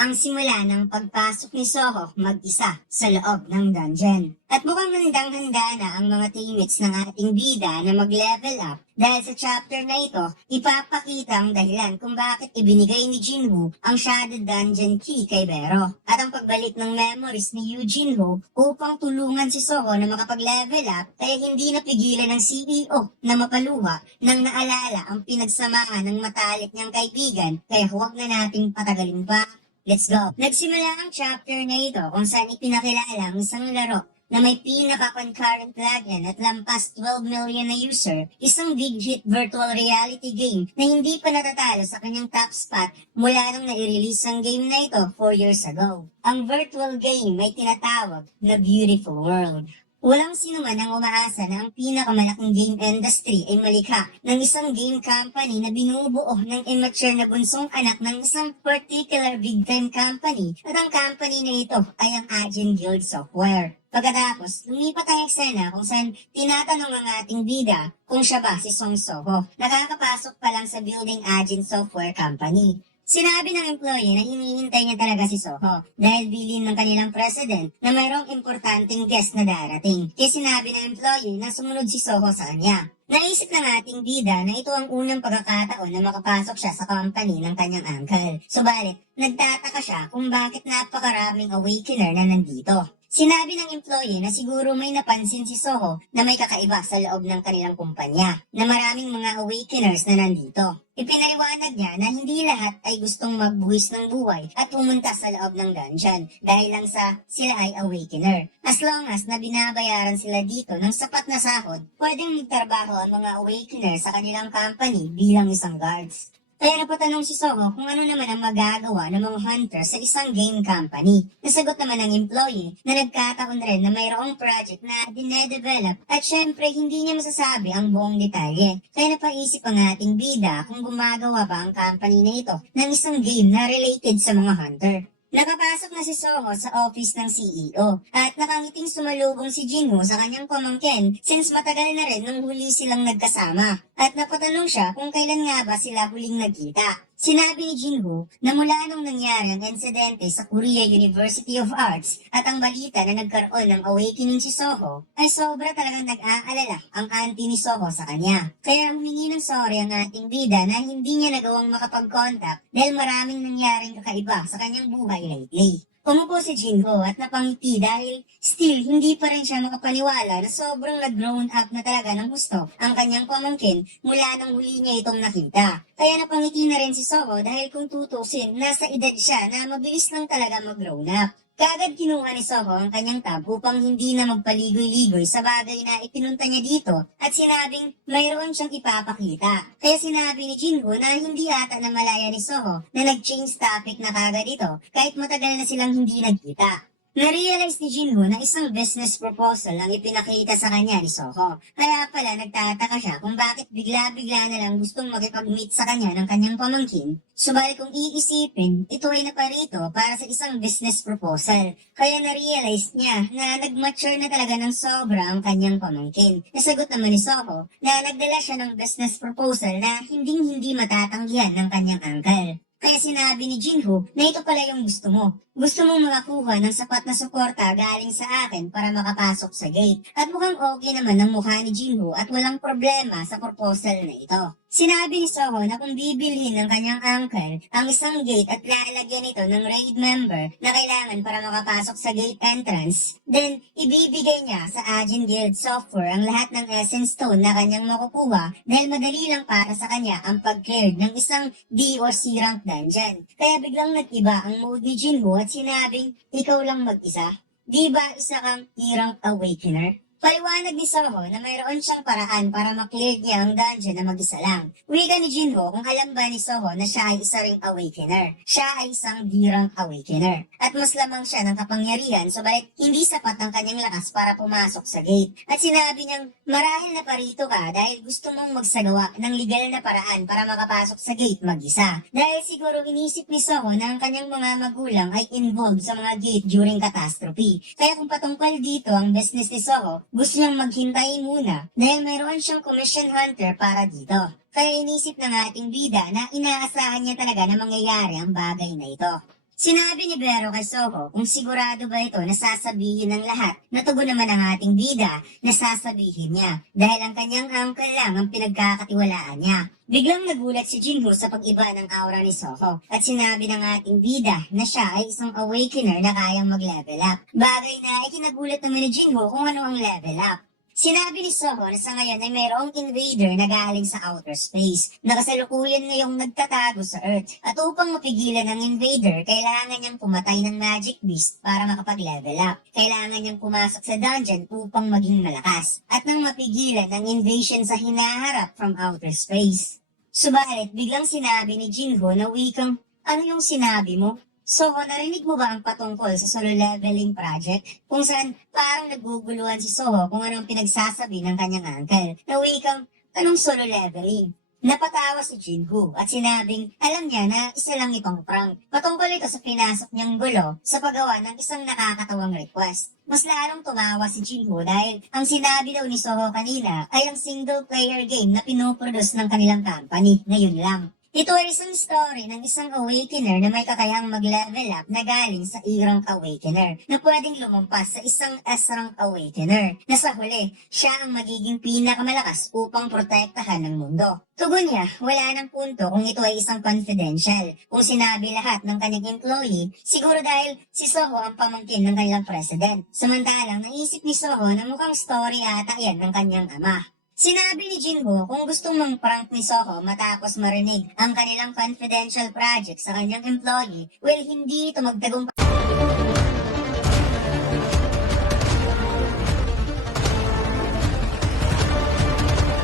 ang simula ng pagpasok ni Soho mag-isa sa loob ng dungeon. At mukhang handang-handa na ang mga teammates ng ating bida na mag-level up dahil sa chapter na ito, ipapakita ang dahilan kung bakit ibinigay ni Jinwoo ang Shadow Dungeon Key kay Bero at ang pagbalik ng memories ni Eugene-ho upang tulungan si Soho na makapag-level up kaya hindi napigilan ng CEO na mapaluha nang naalala ang pinagsamahan ng matalik niyang kaibigan kaya huwag na nating patagalin pa. Let's go! Nagsimula ang chapter na ito kung saan ipinakilala ang isang laro na may pinaka-concurrent login at lampas 12 million na user, isang big hit virtual reality game na hindi pa natatalo sa kanyang top spot mula nung nai-release ang game na ito 4 years ago. Ang virtual game may tinatawag na Beautiful World. Walang sino man ang umaasa na ang pinakamalaking game industry ay malikha ng isang game company na binubuo ng immature na bunsong anak ng isang particular big-time company at ang company na ito ay ang Agent Guild Software. Pagkatapos, lumipat ang eksena kung saan tinatanong ang ating bida kung siya ba si Song Soho. Nakakapasok pa lang sa building Agent Software Company. Sinabi ng employee na hinihintay niya talaga si Soho dahil bilin ng kanilang president na mayroong importanteng guest na darating. Kaya sinabi ng employee na sumunod si Soho sa kanya. Naisip ng ating bida na ito ang unang pagkakataon na makapasok siya sa company ng kanyang uncle. Subalit, nagtataka siya kung bakit napakaraming awakener na nandito. Sinabi ng employee na siguro may napansin si Soho na may kakaiba sa loob ng kanilang kumpanya, na maraming mga awakeners na nandito. Ipinaliwanag niya na hindi lahat ay gustong magbuwis ng buhay at pumunta sa loob ng dungeon dahil lang sa sila ay awakener. As long as na binabayaran sila dito ng sapat na sahod, pwedeng magtrabaho ang mga awakener sa kanilang company bilang isang guards. Kaya napatanong si Soho kung ano naman ang magagawa ng mga hunter sa isang game company. Nasagot naman ng employee na nagkataon rin na mayroong project na dinedevelop at syempre hindi niya masasabi ang buong detalye. Kaya napaisip ang ating bida kung gumagawa ba ang company na ito ng isang game na related sa mga hunter. Nakapasok na si Soho sa office ng CEO at nakangiting sumalubong si Jinwoo sa kanyang pamangkin since matagal na rin nung huli silang nagkasama at napatanong siya kung kailan nga ba sila huling nagkita. Sinabi ni Jinwoo na mula nung nangyari ang insidente sa Korea University of Arts at ang balita na nagkaroon ng awakening si Soho ay sobra talagang nag-aalala ang auntie ni Soho sa kanya. Kaya humingi ng sorry ang ating bida na hindi niya nagawang makapag-contact dahil maraming nangyaring kakaiba sa kanyang buhay lately. Umupo si Jinho at napangiti dahil still hindi pa rin siya makapaniwala na sobrang nag-grown up na talaga ng gusto ang kanyang pamangkin mula nang huli niya itong nakita. Kaya napangiti na rin si Soho dahil kung tutusin, nasa edad siya na mabilis lang talaga mag-grown up. Kaagad kinuha ni Soho ang kanyang tab upang hindi na magpaligoy-ligoy sa bagay na ipinunta niya dito at sinabing mayroon siyang ipapakita. Kaya sinabi ni Jinho na hindi ata na malaya ni Soho na nag-change topic na kagad ito kahit matagal na silang hindi nagkita. Na-realize ni Jinho na isang business proposal ang ipinakita sa kanya ni Soho. Kaya pala nagtataka siya kung bakit bigla-bigla na lang gustong makipag-meet sa kanya ng kanyang pamangkin. Subalit kung iisipin, ito ay naparito para sa isang business proposal. Kaya na-realize niya na nag-mature na talaga ng sobra ang kanyang pamangkin. Nasagot naman ni Soho na nagdala siya ng business proposal na hinding-hindi matatanggihan ng kanyang uncle. Kaya sinabi ni Jinho na ito pala yung gusto mo. Gusto mong makakuha ng sapat na suporta galing sa akin para makapasok sa gate. At mukhang okay naman ang mukha ni Jinho at walang problema sa proposal na ito. Sinabi ni Soho na kung bibilhin ng kanyang uncle ang isang gate at lalagyan ito ng raid member na kailangan para makapasok sa gate entrance, then ibibigay niya sa Agent Guild Software ang lahat ng Essence Stone na kanyang makukuha dahil madali lang para sa kanya ang pag-clear ng isang D or C rank dungeon. Kaya biglang nag-iba ang mood ni Jinho at sinabing, ikaw lang mag-isa? Di ba isa kang E-rank awakener? Paliwanag ni Soho na mayroon siyang paraan para maklear niya ang dungeon na mag-isa lang. Wika ni Jinho kung alam ba ni Soho na siya ay isa ring awakener. Siya ay isang D-rank awakener. At mas lamang siya ng kapangyarihan subalit hindi sapat ang kanyang lakas para pumasok sa gate. At sinabi niyang marahil na parito ka dahil gusto mong magsagawa ng legal na paraan para makapasok sa gate mag-isa. Dahil siguro inisip ni Soho na ang kanyang mga magulang ay involved sa mga gate during catastrophe. Kaya kung patungkol dito ang business ni Soho, gusto niyang maghintay muna dahil mayroon siyang commission hunter para dito. Kaya inisip ng ating bida na inaasahan niya talaga na mangyayari ang bagay na ito. Sinabi ni Vero kay Soho kung sigurado ba ito na sasabihin ng lahat na tugon naman ang ating bida na sasabihin niya dahil ang kanyang uncle lang ang pinagkakatiwalaan niya. Biglang nagulat si Jinho sa pag-iba ng aura ni Soho at sinabi ng ating bida na siya ay isang awakener na kayang mag-level up. Bagay na ikinagulat naman ni Jinho kung ano ang level up. Sinabi ni Soho na sa ngayon ay mayroong invader na galing sa outer space na kasalukuyan ngayong nagtatago sa Earth. At upang mapigilan ang invader, kailangan niyang pumatay ng magic beast para makapag-level up. Kailangan niyang pumasok sa dungeon upang maging malakas. At nang mapigilan ang invasion sa hinaharap from outer space. Subalit, biglang sinabi ni Jinho na wikang, ano yung sinabi mo? So, narinig mo ba ang patungkol sa solo leveling project kung saan parang naguguluhan si Soho kung anong pinagsasabi ng kanyang uncle na wikang, anong solo leveling? Napatawa si Jinho at sinabing alam niya na isa lang itong prank. Patungkol ito sa pinasok niyang gulo sa paggawa ng isang nakakatawang request. Mas lalong tumawa si Jinho dahil ang sinabi daw ni Soho kanina ay ang single player game na pinoproduce ng kanilang company ngayon lang. Ito ay isang story ng isang awakener na may kakayahang mag-level up na galing sa E-rank awakener na pwedeng lumampas sa isang S-rank awakener na sa huli, siya ang magiging pinakamalakas upang protektahan ng mundo. Tugon niya, wala ng punto kung ito ay isang confidential. Kung sinabi lahat ng kanyang employee, siguro dahil si Soho ang pamangkin ng kanilang president. Samantalang naisip ni Soho na mukhang story ata yan ng kanyang ama. Sinabi ni Jinho kung gustong mang-prank ni Soho matapos marinig ang kanilang confidential project sa kanyang employee, well, hindi ito magtagumpay.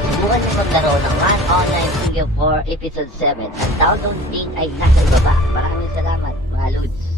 Subukan niyo maglaro ng Run Online Studio 4 Episode 7. Ang download link ay nasa ibaba. Maraming salamat, mga Lods.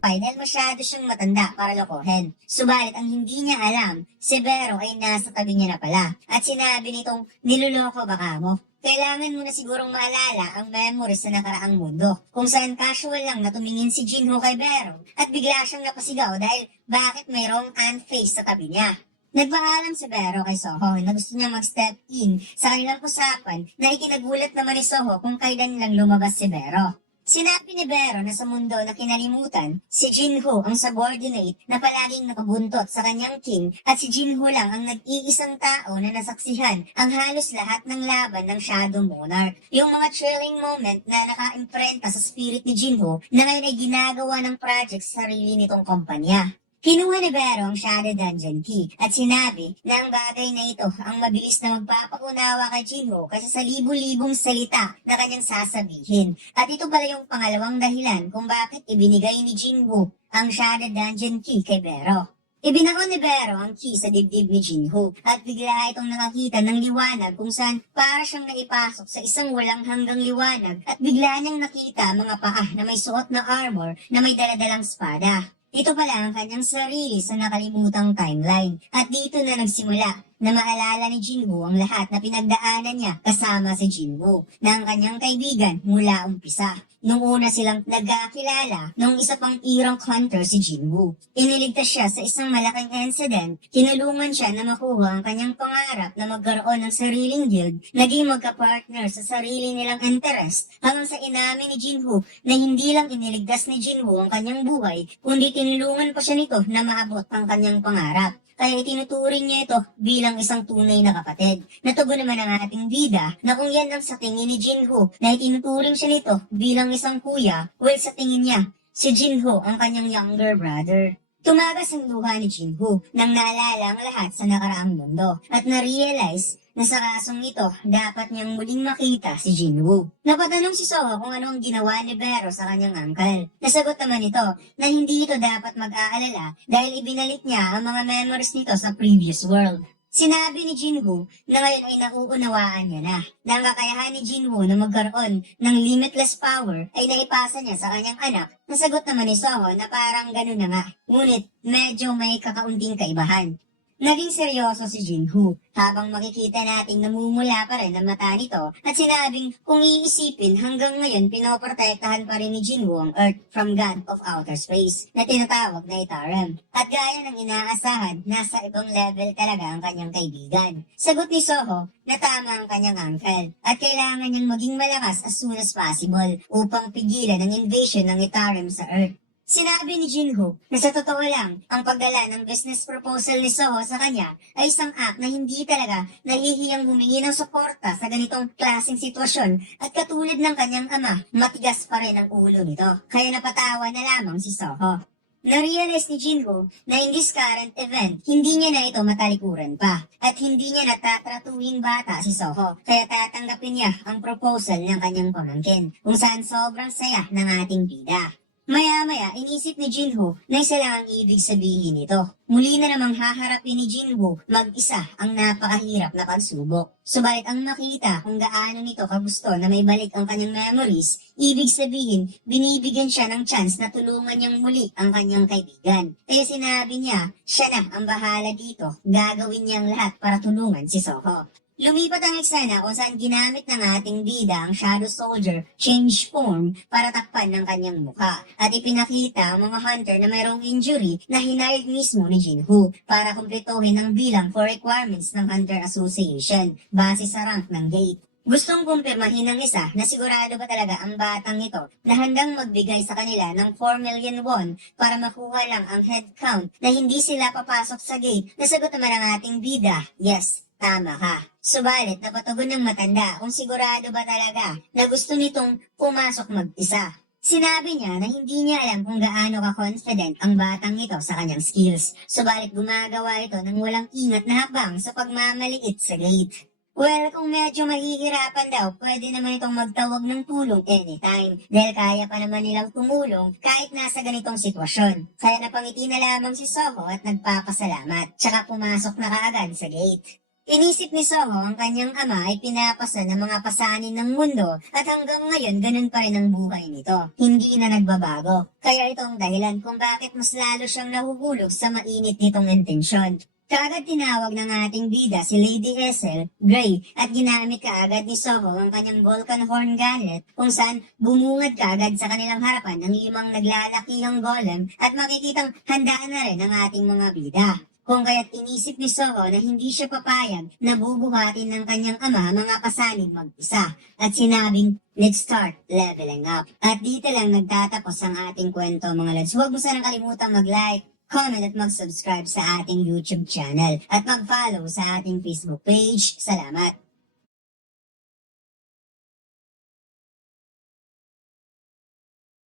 Dahil masyado siyang matanda para lokohin. Subalit ang hindi niya alam, si Vero ay nasa tabi niya na pala. At sinabi nitong, niloloko baka mo. Kailangan mo na sigurong maalala ang memories sa nakaraang mundo, kung saan casual lang na tumingin si Jinho kay Vero at bigla siyang napasigaw dahil bakit mayroong unface sa tabi niya. Nagpaalam si Vero kay Soho na gusto niya mag-step in sa kanilang usapan na ikinagulat naman ni Soho kung kailan lang lumabas si Vero. Sinabi ni Vero na sa mundo na kinalimutan, si Jinho ang subordinate na palaging nakabuntot sa kanyang king at si Jinho lang ang nag-iisang tao na nasaksihan ang halos lahat ng laban ng Shadow Monarch. Yung mga chilling moment na naka-imprenta sa spirit ni Jinho na ngayon ay ginagawa ng project sa sarili nitong kumpanya. Kinuha ni Vero ang Shadow Dungeon Key at sinabi na ang bagay na ito ang mabilis na magpapaunawa kay Jinho kasi sa libu-libong salita na kanyang sasabihin. At ito pala yung pangalawang dahilan kung bakit ibinigay ni Jinho ang Shadow Dungeon Key kay Vero. Ibinako ni Vero ang key sa dibdib ni Jinho at bigla itong nakakita ng liwanag kung saan para siyang naipasok sa isang walang hanggang liwanag at bigla niyang nakita mga paa na may suot na armor na may daladalang espada. Ito pala ang kanyang sarili sa nakalimutang timeline. At dito na nagsimula na maalala ni Jinho ang lahat na pinagdaanan niya kasama si Jinho na ang kanyang kaibigan mula umpisa. Nung una silang nagkakilala nung isa pang E-rank hunter si Jinho. Iniligtas siya sa isang malaking incident, tinulungan siya na makuha ang kanyang pangarap na magkaroon ng sariling guild, naging magka-partner sa sarili nilang interest, hanggang sa inamin ni Jinho na hindi lang iniligtas ni Jinho ang kanyang buhay, kundi tinulungan pa siya nito na maabot ang kanyang pangarap. Kaya itinuturing niya ito bilang isang tunay na kapatid. Natugon naman ang ating bida na kung yan ang sa tingin ni Jinho na itinuturing siya nito bilang isang kuya, well sa tingin niya, si Jinho ang kanyang younger brother. Tumagas ang luha ni Jinho nang naalala ang lahat sa nakaraang mundo at na-realize na sa kasong ito, dapat niyang muling makita si Jinho. Napatanong si Soho kung ano ang ginawa ni Vero sa kanyang uncle. Nasagot naman ito na hindi ito dapat mag-aalala dahil ibinalik niya ang mga memories nito sa previous world. Sinabi ni Jinho na ngayon ay nauunawaan niya na ang kakayahan ni Jinho na magkaroon ng limitless power ay naipasa niya sa kanyang anak. Nasagot naman ni Soho na parang ganun na nga, ngunit medyo may kakaunting kaibahan. Naging seryoso si Jinwoo habang makikita nating namumula pa rin ang mata nito at sinabing kung iisipin hanggang ngayon pinoprotektahan pa rin ni Jinwoo ang Earth from God of Outer Space na tinatawag na Itaram. At gaya ng inaasahan, nasa ibang level talaga ang kanyang kaibigan. Sagot ni Soho na tama ang kanyang uncle at kailangan niyang maging malakas as soon as possible upang pigilan ang invasion ng Itaram sa Earth. Sinabi ni Jinwoo na sa totoo lang, ang pagdala ng business proposal ni Soho sa kanya ay isang act na hindi talaga nahihiyang humingi ng suporta sa ganitong klaseng sitwasyon at katulad ng kanyang ama, matigas pa rin ang ulo nito. Kaya napatawa na lamang si Soho. Narealize ni Jinwoo na in this current event, hindi niya na ito matalikuran pa at hindi niya natatratuhing bata si Soho kaya tatanggapin niya ang proposal ng kanyang pamangkin kung saan sobrang saya ng ating bida. Maya-maya, inisip ni Jinwoo na isa lang ang ibig sabihin nito. Muli na namang haharapin ni Jinwoo mag-isa ang napakahirap na pagsubok. Subalit ang makita kung gaano nito kagusto na may balik ang kanyang memories, ibig sabihin, binibigyan siya ng chance na tulungan niyang muli ang kanyang kaibigan. Kaya sinabi niya, siya na ang bahala dito, gagawin niyang lahat para tulungan si Soho. Lumipat ang eksena kung saan ginamit ng ating bida ang Shadow Soldier change form para takpan ng kanyang mukha at ipinakita ang mga hunter na mayroong injury na hinired mismo ni Jinwoo para kumpletuhin ang bilang for requirements ng Hunter Association base sa rank ng gate. Gustong kumpirmahin ng isa na sigurado ba talaga ang batang ito na handang magbigay sa kanila ng 4 million won para makuha lang ang head count na hindi sila papasok sa gate. Nasagot naman ang ating bida, yes, tama ka. Subalit napatugon ng matanda kung sigurado ba talaga na gusto nitong pumasok mag-isa. Sinabi niya na hindi niya alam kung gaano ka-confident ang batang ito sa kanyang skills. Subalit gumagawa ito ng walang ingat na hakbang sa pagmamaliit sa gate. Well, kung medyo mahihirapan daw, pwede naman itong magtawag ng tulong anytime dahil kaya pa naman nilang tumulong kahit nasa ganitong sitwasyon. Kaya napangiti na lamang si Soho at nagpapasalamat, tsaka pumasok na kaagad sa gate. Inisip ni Soho ang kanyang ama ay pinapasa ng mga pasanin ng mundo at hanggang ngayon ganun pa rin ang buhay nito. Hindi na nagbabago. Kaya ito ang dahilan kung bakit mas lalo siyang nahuhulog sa mainit nitong intensyon. Kaagad tinawag ng ating bida si Lady Essel, Gray, at ginamit kaagad ni Soho ang kanyang Vulcan Horn Gunlet kung saan bumungad kaagad sa kanilang harapan ng 5 naglalakihang golem at makikitang handa na rin ang ating mga bida. Kung kaya't inisip ni Soho na hindi siya papayag na bubuhatin ng kanyang ama mga pasanig mag-isa at sinabing, let's start leveling up. At dito lang nagtatapos ang ating kwento mga lads. Huwag mo sanang kalimutang mag-like, comment at mag-subscribe sa ating YouTube channel at mag-follow sa ating Facebook page. Salamat!